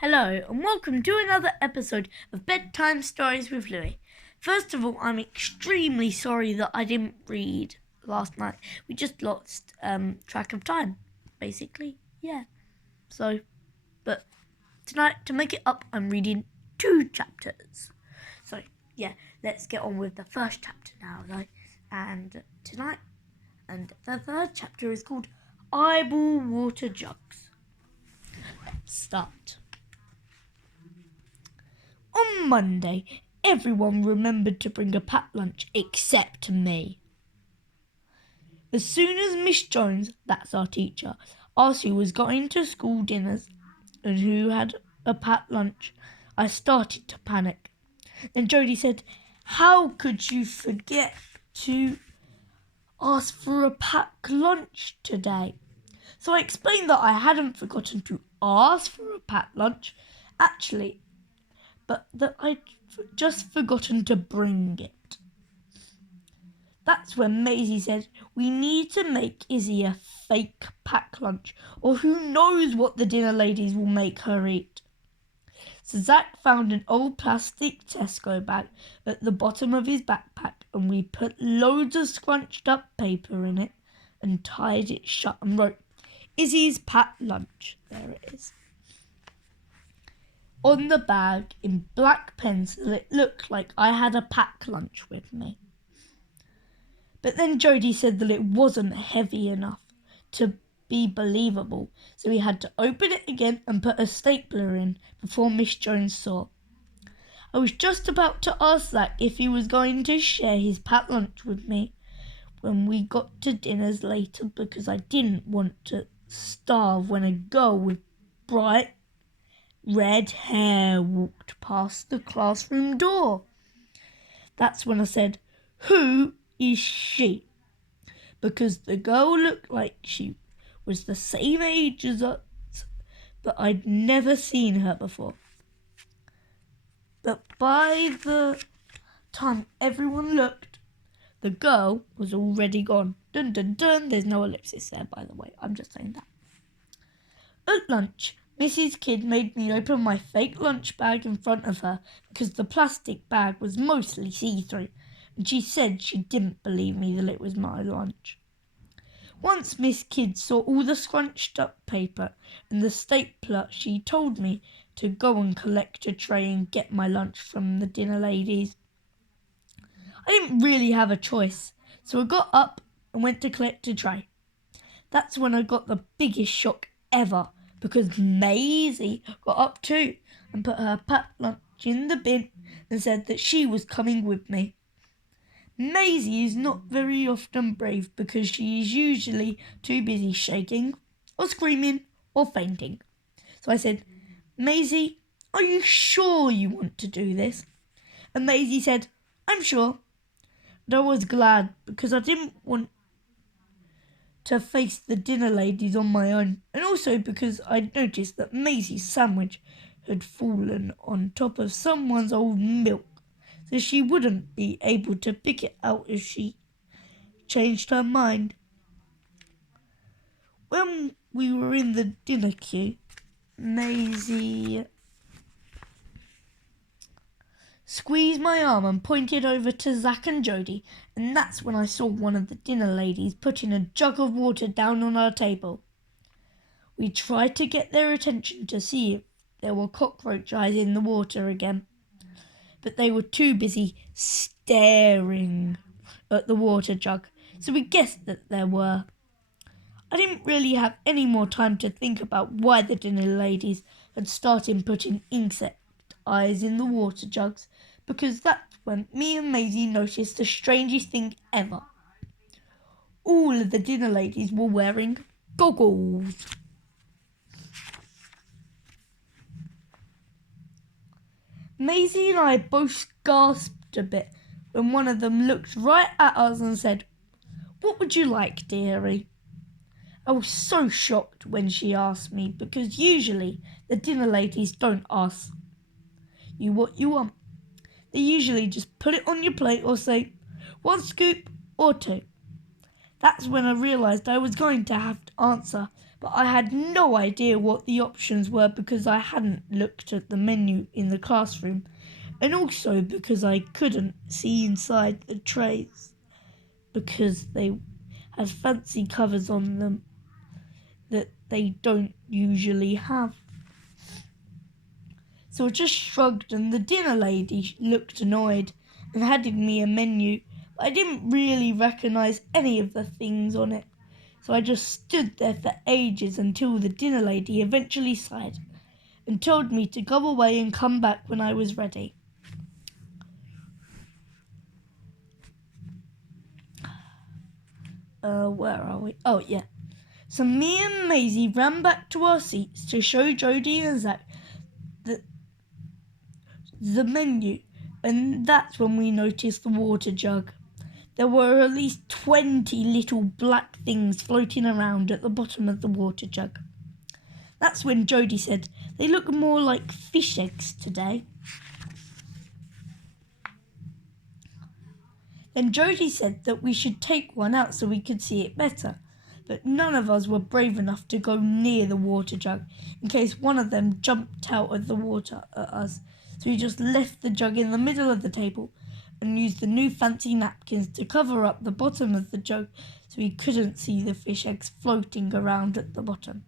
Hello and welcome to another episode of Bedtime Stories with Louie. First of all, I'm extremely sorry that I didn't read last night. We just lost track of time, basically. Yeah. But tonight, to make it up, I'm reading 2 chapters. So, yeah, let's get on with the first chapter now, though. And the third chapter is called Eyeball Water Jugs. Let's start. On Monday, everyone remembered to bring a packed lunch except me. As soon as Miss Jones, that's our teacher, asked who was going to school dinners and who had a packed lunch, I started to panic. Then Jodie said, "How could you forget to ask for a packed lunch today?" So I explained that I hadn't forgotten to ask for a packed lunch, actually, but that I'd just forgotten to bring it. That's when Maisie said, "We need to make Izzy a fake packed lunch, or who knows what the dinner ladies will make her eat." So Zach found an old plastic Tesco bag at the bottom of his backpack, and we put loads of scrunched up paper in it and tied it shut and wrote, "Izzy's packed lunch." There it is. On the bag, in black pencil, it looked like I had a packed lunch with me. But then Jodie said that it wasn't heavy enough to be believable, so we had to open it again and put a stapler in before Miss Jones saw. I was just about to ask Zach if he was going to share his packed lunch with me when we got to dinners later, because I didn't want to starve when a girl with bright red hair walked past the classroom door. That's when I said, "Who is she?" Because the girl looked like she was the same age as us, but I'd never seen her before. But by the time everyone looked, the girl was already gone. Dun dun dun, there's no ellipsis there, by the way, I'm just saying that. At lunch, Mrs. Kidd made me open my fake lunch bag in front of her because the plastic bag was mostly see-through, and she said she didn't believe me that it was my lunch. Once Miss Kidd saw all the scrunched up paper and the stapler, she told me to go and collect a tray and get my lunch from the dinner ladies. I didn't really have a choice, so I got up and went to collect a tray. That's when I got the biggest shock ever, because Maisie got up too and put her packed lunch in the bin and said that she was coming with me. Maisie is not very often brave because she is usually too busy shaking or screaming or fainting. So I said, "Maisie, are you sure you want to do this?" And Maisie said, "I'm sure." And I was glad because I didn't want to face the dinner ladies on my own, and also because I'd noticed that Maisie's sandwich had fallen on top of someone's old milk, so she wouldn't be able to pick it out if she changed her mind. When we were in the dinner queue, Maisie squeezed my arm and pointed over to Zach and Jodie, and that's when I saw one of the dinner ladies putting a jug of water down on our table. We tried to get their attention to see if there were cockroach eyes in the water again, but they were too busy staring at the water jug, so we guessed that there were. I didn't really have any more time to think about why the dinner ladies had started putting insect eyes in the water jugs, because that's when me and Maisie noticed the strangest thing ever. All of the dinner ladies were wearing goggles. Maisie and I both gasped a bit when one of them looked right at us and said, "What would you like, dearie?" I was so shocked when she asked me, because usually the dinner ladies don't ask you what you want. They usually just put it on your plate or say, "1 scoop or 2. That's when I realised I was going to have to answer, but I had no idea what the options were because I hadn't looked at the menu in the classroom, and also because I couldn't see inside the trays because they had fancy covers on them that they don't usually have. So I just shrugged, and the dinner lady looked annoyed and handed me a menu, but I didn't really recognise any of the things on it. So I just stood there for ages until the dinner lady eventually sighed and told me to go away and come back when I was ready. Where are we? Oh, yeah. So me and Maisie ran back to our seats to show Jodie and Zach the menu, and that's when we noticed the water jug. There were at least 20 little black things floating around at the bottom of the water jug. That's when Jodie said, "They look more like fish eggs today." Then Jodie said that we should take one out so we could see it better, but none of us were brave enough to go near the water jug in case one of them jumped out of the water at us. So we just left the jug in the middle of the table and used the new fancy napkins to cover up the bottom of the jug so we couldn't see the fish eggs floating around at the bottom.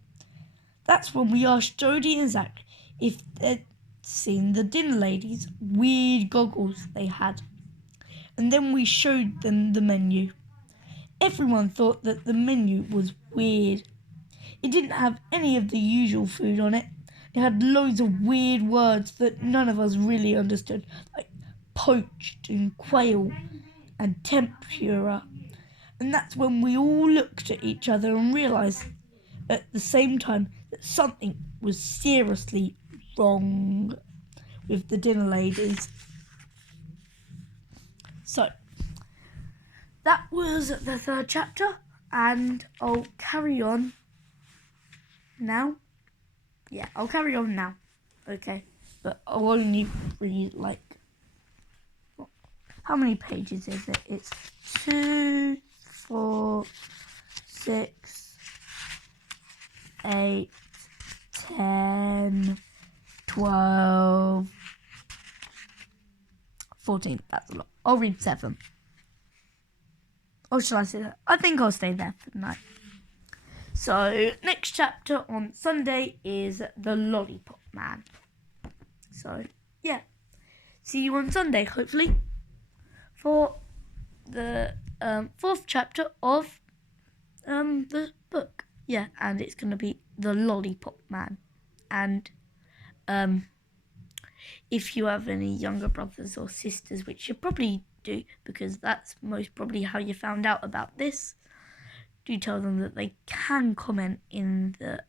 That's when we asked Jodie and Zach if they'd seen the dinner lady's weird goggles they had, and then we showed them the menu. Everyone thought that the menu was weird. It didn't have any of the usual food on it. It had loads of weird words that none of us really understood, like poached and quail and tempura. And that's when we all looked at each other and realised at the same time that something was seriously wrong with the dinner ladies. So, that was the third chapter, and I'll carry on now. Yeah, I'll carry on now. Okay, but I'll only read how many pages is it? It's 2, 4, 6, 8, 10, 12, 14. That's a lot. I'll read 7. Or shall I say that? I think I'll stay there for the night. So, next chapter on Sunday is The Lollipop Man. So, yeah. See you on Sunday, hopefully, for the 4th chapter of the book. Yeah, and it's going to be The Lollipop Man. And if you have any younger brothers or sisters, which you probably do, because that's most probably how you found out about this, do tell them that they can comment in the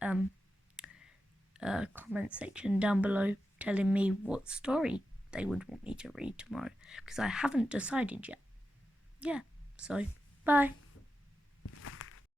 comment section down below telling me what story they would want me to read tomorrow, because I haven't decided yet. Yeah, so bye.